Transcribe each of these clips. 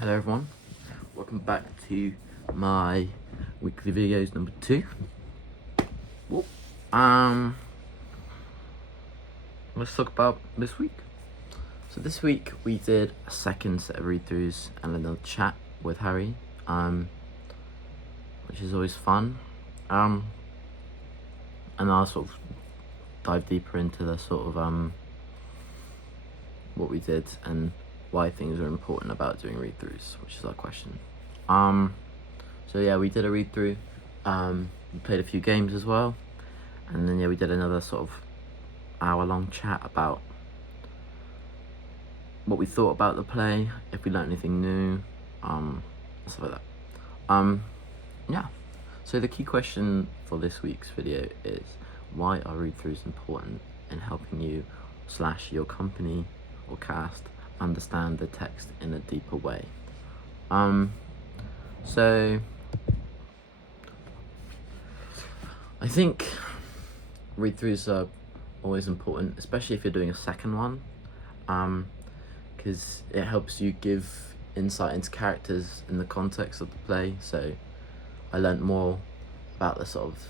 Hello everyone, welcome back to my weekly videos number 2. Whoop. Let's talk about this week. So this week we did a second set of read-throughs and another chat with Harry, which is always fun. And I'll sort of dive deeper into the sort of what we did and why things are important about doing read-throughs, which is our question. So yeah, we did a read-through, we played a few games as well, and then we did another sort of hour-long chat about what we thought about the play, if we learned anything new, stuff like that. Yeah, so the key question for this week's video is, why are read-throughs important in helping you / your company or cast understand the text in a deeper way? So I think read-throughs are always important, especially if you're doing a second one, because it helps you give insight into characters in the context of the play. So I learnt more about the sort of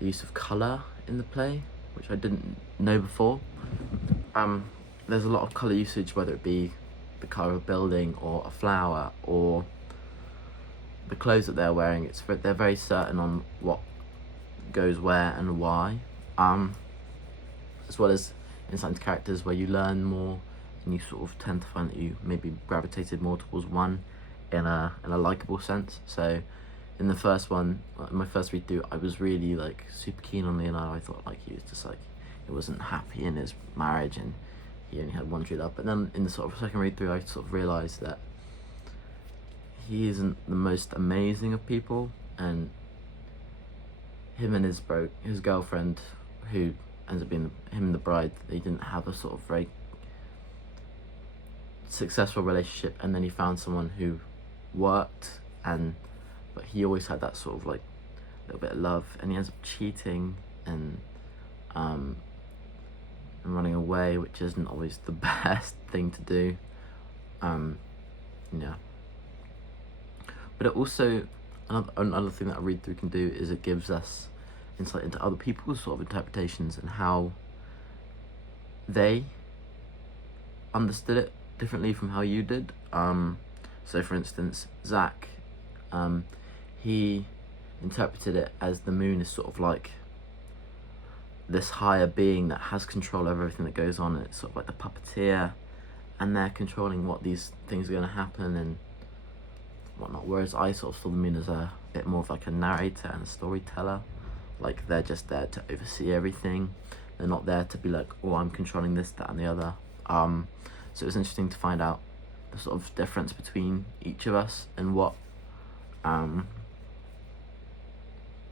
use of colour in the play, which I didn't know before. There's a lot of colour usage, whether it be the colour of a building or a flower or the clothes that they're wearing. They're very certain on what goes where and why, as well as insight into characters where you learn more and you sort of tend to find that you maybe gravitated more towards one in a likeable sense. So in the first one, my first read through, I was really like super keen on Leonardo. I thought like he was just like, he wasn't happy in his marriage and he only had one true love. But then in the sort of second read through, I sort of realised that he isn't the most amazing of people, and him and his girlfriend, who ends up being him and the bride, they didn't have a sort of very successful relationship. And then he found someone who worked, but he always had that sort of like little bit of love, and he ends up cheating and running away, which isn't always the best thing to do. Yeah. But it also, another thing that a read through can do is it gives us insight into other people's sort of interpretations and how they understood it differently from how you did. So for instance, Zach, he interpreted it as the moon is sort of like this higher being that has control over everything that goes on, and it's sort of like the puppeteer, and they're controlling what these things are going to happen and whatnot. Whereas I sort of saw the moon as a bit more of like a narrator and a storyteller. Like they're just there to oversee everything. They're not there to be like, oh, I'm controlling this, that, and the other. So it was interesting to find out the sort of difference between each of us and what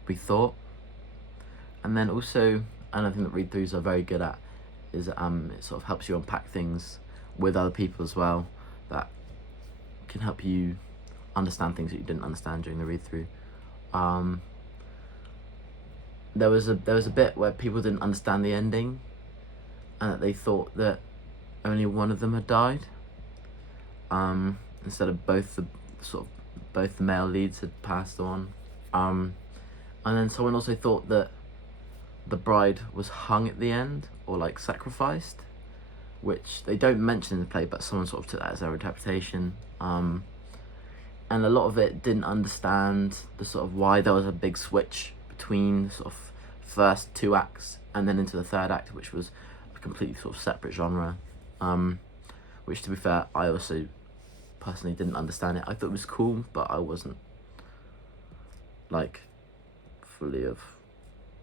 we thought. And then also, another thing that read-throughs are very good at is it sort of helps you unpack things with other people as well, that can help you understand things that you didn't understand during the read-through. There was a bit where people didn't understand the ending, and that they thought that only one of them had died, instead of both the male leads had passed on. And then someone also thought that the bride was hung at the end, or like sacrificed, which they don't mention in the play, but someone sort of took that as their interpretation. And a lot of it didn't understand the sort of why there was a big switch between the sort of first 2 acts and then into the third act, which was a completely sort of separate genre, which, to be fair, I also personally didn't understand it. I thought it was cool, but I wasn't like fully of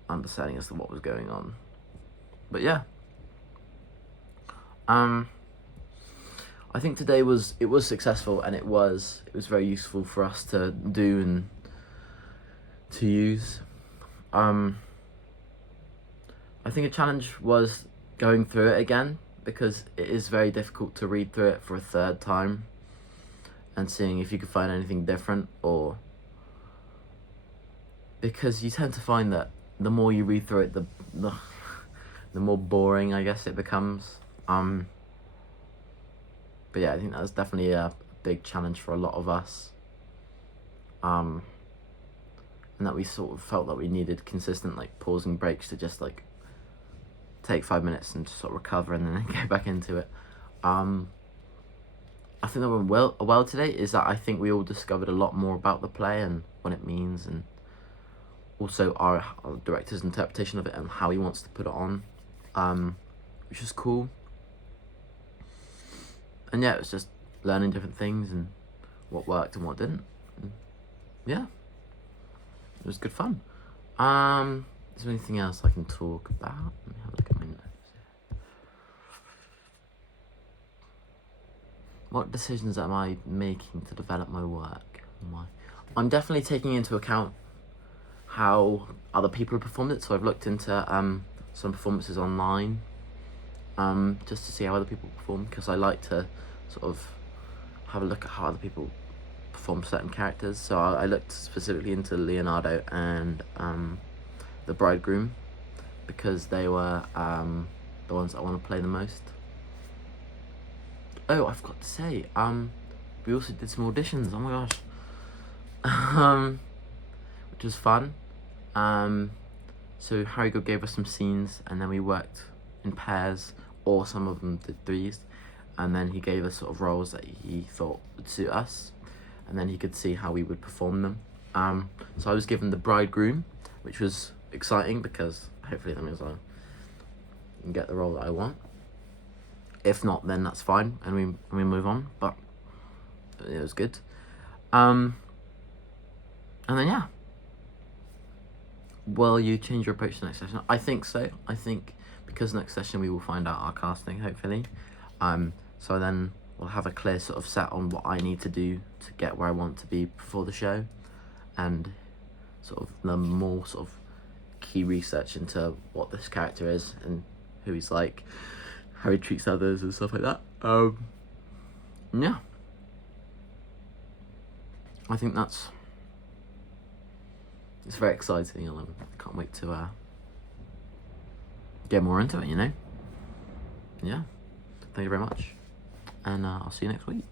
understanding as to what was going on. But yeah, I think today was successful, and it was very useful for us to do and to use. I think a challenge was going through it again, because it is very difficult to read through it for a third time and seeing if you could find anything different, or because you tend to find that the more you read through it, the more boring, I guess, it becomes. But yeah, I think that was definitely a big challenge for a lot of us. And that we sort of felt that we needed consistent like pausing breaks to just like take 5 minutes and just sort of recover and then go back into it. I think that went well today is that I think we all discovered a lot more about the play and what it means, and also our director's interpretation of it and how he wants to put it on, which is cool. And yeah, it was just learning different things and what worked and what didn't. And yeah, it was good fun. Is there anything else I can talk about? Let me have a look at my notes. What decisions am I making to develop my work? I'm definitely taking into account how other people have performed it. So I've looked into some performances online, just to see how other people perform, because I like to sort of have a look at how other people perform certain characters. So I looked specifically into Leonardo and the bridegroom, because they were the ones I want to play the most. Oh, I forgot to say, we also did some auditions. Oh my gosh. Which was fun. So Harry God gave us some scenes, and then we worked in pairs, or some of them did threes, and then he gave us sort of roles that he thought would suit us, and then he could see how we would perform them. So I was given the bridegroom, which was exciting because hopefully that means I can get the role that I want. If not, then that's fine, and we move on. But it was good. And then yeah. Will you change your approach to next session? I think so. I think because next session we will find out our casting, hopefully. So then we'll have a clear sort of set on what I need to do to get where I want to be before the show, and sort of the more sort of key research into what this character is and who he's like, how he treats others and stuff like that. Yeah. I think it's very exciting, and I can't wait to get more into it, you know? Yeah. Thank you very much. And I'll see you next week.